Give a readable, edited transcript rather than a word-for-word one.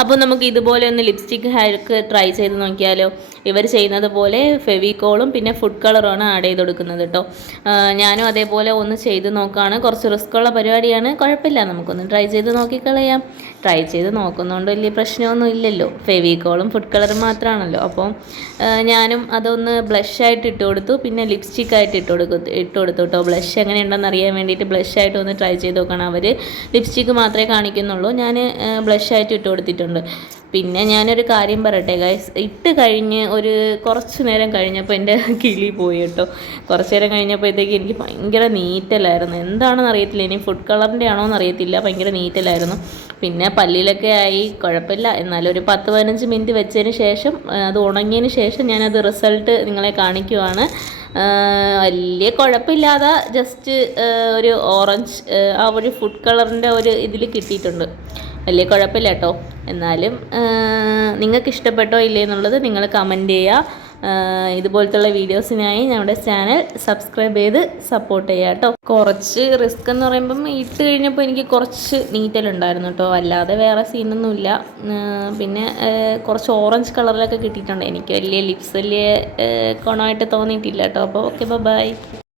അപ്പോൾ നമുക്ക് ഇതുപോലെ ഒന്ന് ലിപ്സ്റ്റിക് ഹാക്ക് ട്രൈ ചെയ്ത് നോക്കിയാലോ. ഇവർ ചെയ്യുന്നത് പോലെ ഫെവിക്കോളും പിന്നെ ഫുഡ് കളറുമാണ് ആഡ് ചെയ്ത് കൊടുക്കുന്നത് കേട്ടോ. ഞാനും അതേപോലെ ഒന്ന് ചെയ്ത് നോക്കുകയാണ്. കുറച്ച് റിസ്ക് ഉള്ള പരിപാടിയാണ്, കുഴപ്പമില്ല, നമുക്കൊന്ന് ട്രൈ ചെയ്ത് നോക്കിക്കളയാം. ട്രൈ ചെയ്ത് നോക്കുന്നതുകൊണ്ട് വലിയ പ്രശ്നമൊന്നും ഇല്ലല്ലോ, ഫെവിക്കോളും ഫുഡ് കളറും മാത്രമാണല്ലോ. അപ്പോൾ ഞാനും അതൊന്ന് ബ്ലഷായിട്ട് ഇട്ട് കൊടുത്തു, പിന്നെ ലിപ്സ്റ്റിക്കായിട്ട് ഇട്ട് കൊടുത്തു കേട്ടോ. ബ്ലഷ് എങ്ങനെയുണ്ടെന്ന് അറിയാൻ വേണ്ടിയിട്ട് ബ്ലഷായിട്ട് ഒന്ന് ട്രൈ ചെയ്ത് നോക്കണം. അവർ ലിപ്സ്റ്റിക്ക് മാത്രമേ കാണിക്കുന്നുള്ളൂ, ഞാൻ ബ്ലഷായിട്ട് ഇട്ട് കൊടുത്തിട്ടുണ്ട്. പിന്നെ ഞാനൊരു കാര്യം പറയട്ടെ ഗൈസ്, ഇട്ട് കഴിഞ്ഞ് ഒരു കുറച്ച് നേരം കഴിഞ്ഞപ്പോൾ എൻ്റെ കിളി പോയി കേട്ടോ. കുറച്ച് നേരം കഴിഞ്ഞപ്പോഴത്തേക്ക് എനിക്ക് ഭയങ്കര നീറ്റലായിരുന്നു, എന്താണെന്ന് അറിയത്തില്ല, ഇനി ഫുഡ് കളറിൻ്റെ ആണോ എന്ന് അറിയത്തില്ല, ഭയങ്കര നീറ്റലായിരുന്നു. പിന്നെ പല്ലിലൊക്കെ ആയി, കുഴപ്പമില്ല. എന്നാലും ഒരു 10-15 മിനിറ്റ് വെച്ചതിന് ശേഷം, അത് ഉണങ്ങിയതിന് ശേഷം ഞാനത് റിസൾട്ട് നിങ്ങളെ കാണിക്കുവാണ്. വലിയ കുഴപ്പമില്ലാതെ ജസ്റ്റ് ഒരു ഓറഞ്ച് ആ ഒരു ഫുഡ് കളറിൻ്റെ ഒരു ഇതിൽ കിട്ടിയിട്ടുണ്ട്. വലിയ കുഴപ്പമില്ല കേട്ടോ. എന്നാലും നിങ്ങൾക്ക് ഇഷ്ടപ്പെട്ടോ ഇല്ലേ എന്നുള്ളത് നിങ്ങൾ കമൻറ്റ് ചെയ്യുക. ഇതുപോലത്തുള്ള വീഡിയോസിനായി ഞങ്ങളുടെ ചാനൽ സബ്സ്ക്രൈബ് ചെയ്ത് സപ്പോർട്ട് ചെയ്യുക കേട്ടോ. കുറച്ച് റിസ്ക് എന്ന് പറയുമ്പം ഇട്ട് കഴിഞ്ഞപ്പോൾ എനിക്ക് കുറച്ച് നീറ്റലുണ്ടായിരുന്നു കേട്ടോ, അല്ലാതെ വേറെ സീനൊന്നുമില്ല. പിന്നെ കുറച്ച് ഓറഞ്ച് കളറിലൊക്കെ കിട്ടിയിട്ടുണ്ട്. എനിക്ക് വലിയ ലിപ്സ് വലിയ ഗുണമായിട്ട് തോന്നിയിട്ടില്ല കേട്ടോ. അപ്പോൾ ഓക്കെ, ബൈ.